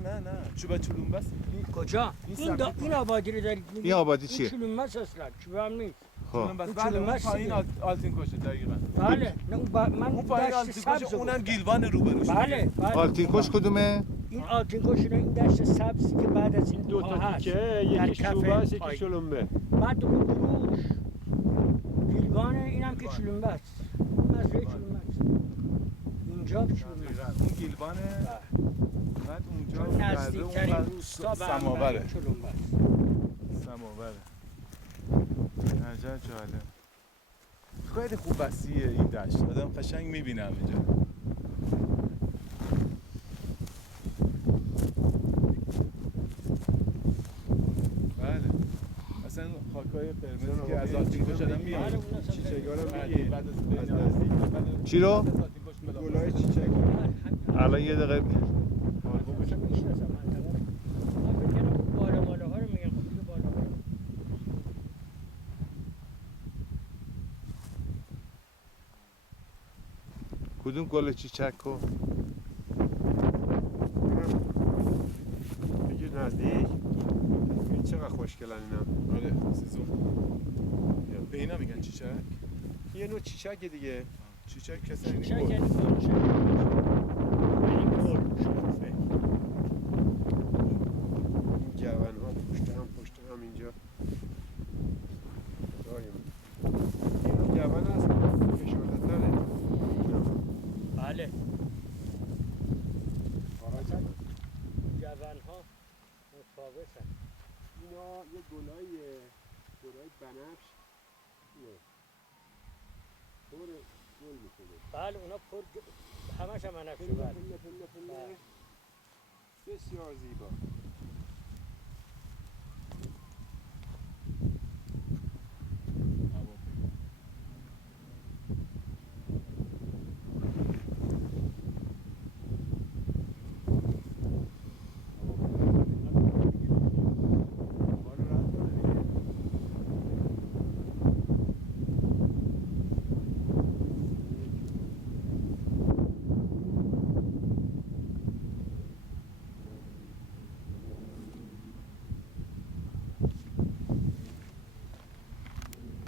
نه چوب چلونبس کجا؟ این آبادی رو دارید میگید؟ این آبادی چیه؟ این چلونبس اصلا چوب هم نیست. چلونبس این بله اون چلونبس پایین دیگه. آلتین کشه دقیقاً بله نه من اون پایین دشت آلتین سبز کشه رو اونم گفتم. گیلوان روبروش بله آلتین کش کدومه؟ این آلتین کش نه، این دشت سبزی که بعد از این دو تا هست. تیکه یکیش چوبه است یکی شلومبه. بعد اون روش گیلوانه، اینم که چلونبس. مزرعه چلونبس. اینجا چلونبس. اون گیلوانه بعد اونجا نزدیکترین روستا به سماوره چلونبس. سماوره عجب جالب. خیلی خوب وسیعه این دشت آدم قشنگ میبینم اینجا. بله اصلا خاکای قرمزی که از آلتین کش آدم میاد چیچگان هم میگی بعد از نزدیک چی رو؟ گلای چیچگ الان یه دقیقه کدوم گل چیچک کو؟ بگیر نزدیک. این چقدر خوشگلن اینا. آره سیزون به اینا میگن چیچک؟ یه نوع چیچک دیگه. چیچک کسی چیچک نمیگه یعنی گل این جوان ها پشت هم اینجا داریم. این جوان هست فشرده تره. بله جوان ها متفاوتن. اینا یه گلای بنفش پر گل میکنه. بله اونا پر همش هم بنفشه. پله بسیار زیبا.